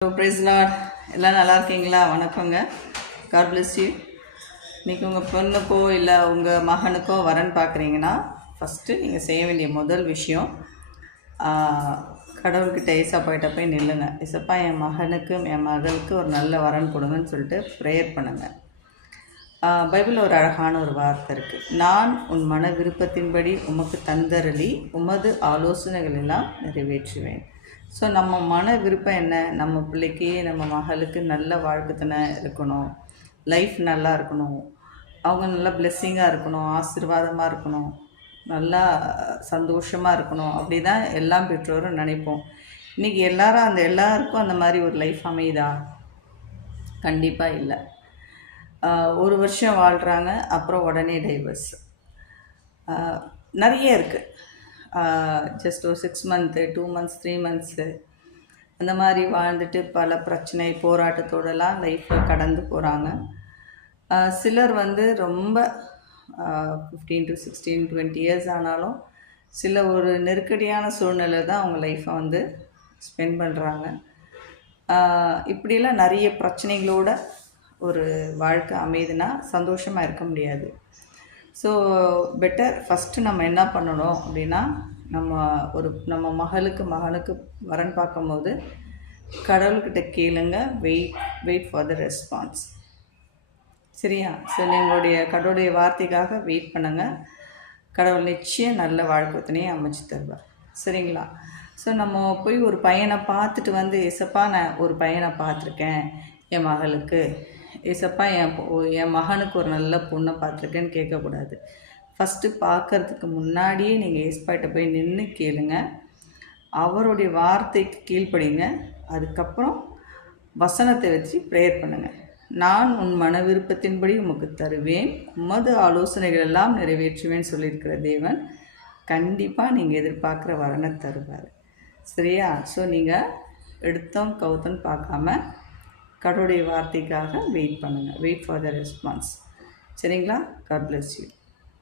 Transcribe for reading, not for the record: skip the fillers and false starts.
Price Lord. எல்லாம் நல்லா இருக்கீங்களா? வணக்கங்க. God bless you. இன்றைக்கி உங்கள் பொண்ணுக்கோ இல்லை உங்கள் மகனுக்கோ வரன் பார்க்குறீங்கன்னா ஃபஸ்ட்டு நீங்கள் செய்ய வேண்டிய முதல் விஷயம், கடவுள்கிட்ட ஏசப்பாகிட்ட போய் நில்லுங்க. ஏசப்பா, என் மகனுக்கும் என் மகளுக்கு ஒரு நல்ல வரன் கொடுங்கன்னு சொல்லிட்டு ப்ரேயர் பண்ணுங்கள். பைபிளில் ஒரு அழகான ஒரு வார்த்தை இருக்குது. நான் உன் மன விருப்பத்தின்படி உமக்கு தந்தரளி உமது ஆலோசனைகள் எல்லாம் நிறைவேற்றுவேன். ஸோ நம்ம மன விருப்பம் என்ன? நம்ம பிள்ளைக்கு நம்ம மகளுக்கு நல்ல வாழ்க்கை தானே இருக்கணும், லைஃப் நல்லா இருக்கணும், அவங்க நல்லா பிளெஸ்ஸிங்காக இருக்கணும், ஆசீர்வாதமாக இருக்கணும், நல்லா சந்தோஷமாக இருக்கணும். அப்படி தான் எல்லா பெற்றோரும் நினைப்போம். இன்றைக்கி எல்லாருக்கும் அந்த மாதிரி ஒரு லைஃப் அமையுதா? கண்டிப்பாக இல்லை. ஒரு வருஷம் வாழ்கிறாங்க, அப்புறம் உடனே டைவர்ஸ். நிறைய இருக்குது. ஜஸ்ட் ஒரு 6 மந்த்து, 2 மந்த்ஸ், 3 மந்த்ஸு அந்த மாதிரி வாழ்ந்துட்டு பல பிரச்சனை போராட்டத்தோடலாம் லைஃப்பை கடந்து போகிறாங்க. சிலர் ரொம்ப 15 to 16, 20 இயர்ஸ் ஆனாலும் சில ஒரு நெருக்கடியான சூழ்நிலை தான் அவங்க லைஃப்பை ஸ்பெண்ட் பண்ணுறாங்க. இப்படிலாம் நிறைய பிரச்சனைகளோட ஒரு வாழ்க்கை அமையுதுன்னா சந்தோஷமாக இருக்க முடியாது. ஸோ பெட்டர் ஃபஸ்ட்டு நம்ம என்ன பண்ணணும் அப்படின்னா, நம்ம மகனுக்கு வரன் பார்க்கும்போது கடவுள்கிட்ட கேளுங்க. Wait for the response. சரியா? ஸோ கடவுளுடைய வார்த்தைக்காக வெயிட் பண்ணுங்கள். கடவுள் நிச்சயம் நல்ல வாழ்க்கை துணையை அமைச்சு தருவார். சரிங்களா? ஸோ நம்ம போய் ஒரு பையனை பார்த்துட்டு ஏசப்பா, நான் ஒரு பையனை பார்த்துருக்கேன் என் மகளுக்கு, ஏசப்பா என் மகனுக்கு ஒரு நல்ல பொண்ணை பார்த்துருக்கேன்னு கேட்கக்கூடாது. ஃபஸ்ட்டு பார்க்கறதுக்கு முன்னாடியே நீங்கள் ஏசப்பாட்ட போய் நின்று கேளுங்க. அவருடைய வார்த்தைக்கு கீழ்ப்படிங்க. அதுக்கப்புறம் வசனத்தை வச்சு ப்ரேயர் பண்ணுங்கள். நான் உன் மன விருப்பத்தின்படி உமக்கு தருவேன், உமது ஆலோசனைகள் எல்லாம் நிறைவேற்றுவேன்னு சொல்லியிருக்கிற தேவன் கண்டிப்பாக நீங்கள் எதிர்பார்க்குற வரனை தருவார். சரியா? ஸோ நீங்கள் எடுத்தோம் கவுத்தோன்னு பார்க்காம கடவுளுடைய வார்த்தைக்காக வெயிட் பண்ணுங்கள். Wait for the response. சரிங்களா? God bless you.